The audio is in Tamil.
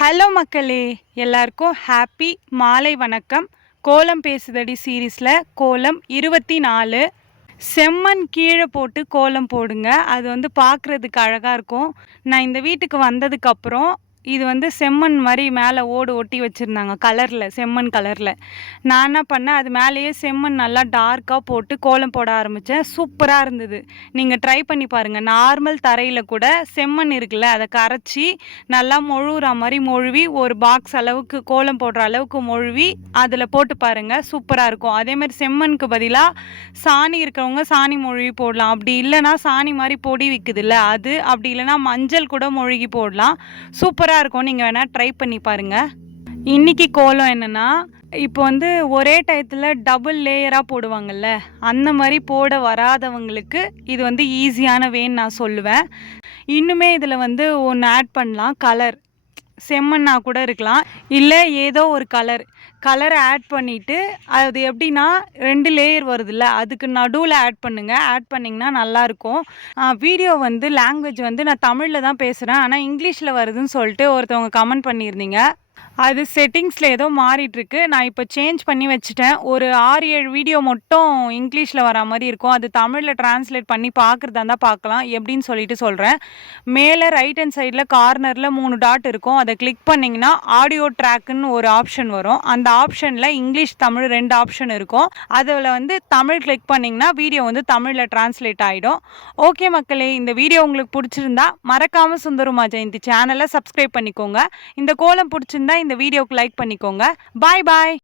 ஹலோ மக்களே, எல்லாருக்கும் ஹாப்பி மாலை வணக்கம். கோலம் பேசுதடி சீரீஸில் கோலம் 24 செம்மண் கீழே போட்டு கோலம் போடுங்க. அது வந்து பார்க்குறதுக்கு அழகாக இருக்கும். நான் இந்த வீட்டுக்கு வந்ததுக்கப்புறம் இது வந்து செம்மண் மாதிரி மேலே ஓடு ஒட்டி வச்சுருந்தாங்க கலரில், செம்மண் கலரில். நான் என்ன பண்ணேன், அது மேலேயே செம்மண் நல்லா டார்க்காக போட்டு கோலம் போட ஆரம்பித்தேன். சூப்பராக இருந்தது. நீங்கள் ட்ரை பண்ணி பாருங்கள். நார்மல் தரையில் கூட செம்மண் இருக்குல்ல, அதை கரைச்சி நல்லா மொழுகிற மாதிரி மொழுவி ஒரு பாக்ஸ் அளவுக்கு கோலம் போடுற அளவுக்கு மொழுவி அதில் போட்டு பாருங்கள். சூப்பராக இருக்கும். அதேமாதிரி செம்மண்ணுக்கு பதிலாக சாணி இருக்கிறவங்க சாணி மொழுவி போடலாம். அப்படி இல்லைன்னா சாணி மாதிரி பொடி விற்குதுல்ல அது, அப்படி இல்லைன்னா மஞ்சள் கூட மொழுகி போடலாம். சூப்பராக இருக்கும். நீங்கள் வேணால் ட்ரை பண்ணி பாருங்கள். இன்றைக்கி கோலம் என்னென்னா, இப்போ வந்து ஒரே டயத்தில் டபுள் லேயராக போடுவாங்கள்ல, அந்த மாதிரி போட வராதவங்களுக்கு இது வந்து ஈஸியான வேன்னு நான் சொல்லுவேன். இன்னுமே இதில் வந்து ஒன்று ஆட் பண்ணலாம். கலர் செம்மண்ணா கூட இருக்கலாம், இல்லை ஏதோ ஒரு கலரை ஆட் பண்ணிவிட்டு அது எப்படின்னா 2 லேயர் வருதுல்ல, அதுக்கு நடுவில் ஆட் பண்ணுங்கள். ஆட் பண்ணிங்கன்னா நல்லாயிருக்கும். வீடியோ வந்து லாங்குவேஜ் வந்து நான் தமிழில் தான் பேசுகிறேன், ஆனால் இங்கிலீஷில் வருதுன்னு சொல்லிட்டு ஒருத்தவங்க கமெண்ட் பண்ணியிருந்தீங்க. அது செட்டிங்ஸில் ஏதோ மாறிட்டுருக்கு. நான் இப்போ சேஞ்ச் பண்ணி வச்சுட்டேன். ஒரு 6-7 வீடியோ மட்டும் இங்கிலீஷில் வர மாதிரி இருக்கும். அது தமிழில் ட்ரான்ஸ்லேட் பண்ணி பார்க்குறதா இருந்தால் பார்க்கலாம். எப்படின்னு சொல்லிட்டு சொல்கிறேன். மேலே ரைட் ஹேண்ட் சைடில் கார்னரில் 3 டாட் இருக்கும். அதை கிளிக் பண்ணிங்கன்னா ஆடியோ ட்ராக்குன்னு ஒரு ஆப்ஷன் வரும். அந்த ஆப்ஷனில் இங்கிலீஷ் தமிழ் 2 ஆப்ஷன் இருக்கும். அதில் வந்து தமிழ் கிளிக் பண்ணிங்கன்னா வீடியோ வந்து தமிழில் ட்ரான்ஸ்லேட் ஆகிடும். ஓகே மக்களே, இந்த வீடியோ உங்களுக்கு பிடிச்சிருந்தா மறக்காமல் சுந்தருமா ஜெயந்தி சேனலை சப்ஸ்கிரைப் பண்ணிக்கோங்க. இந்த கோலம் பிடிச்சிருந்தா இந்த வீடியோக்கு லைக் பண்ணிக்கோங்க. பாய் பாய்.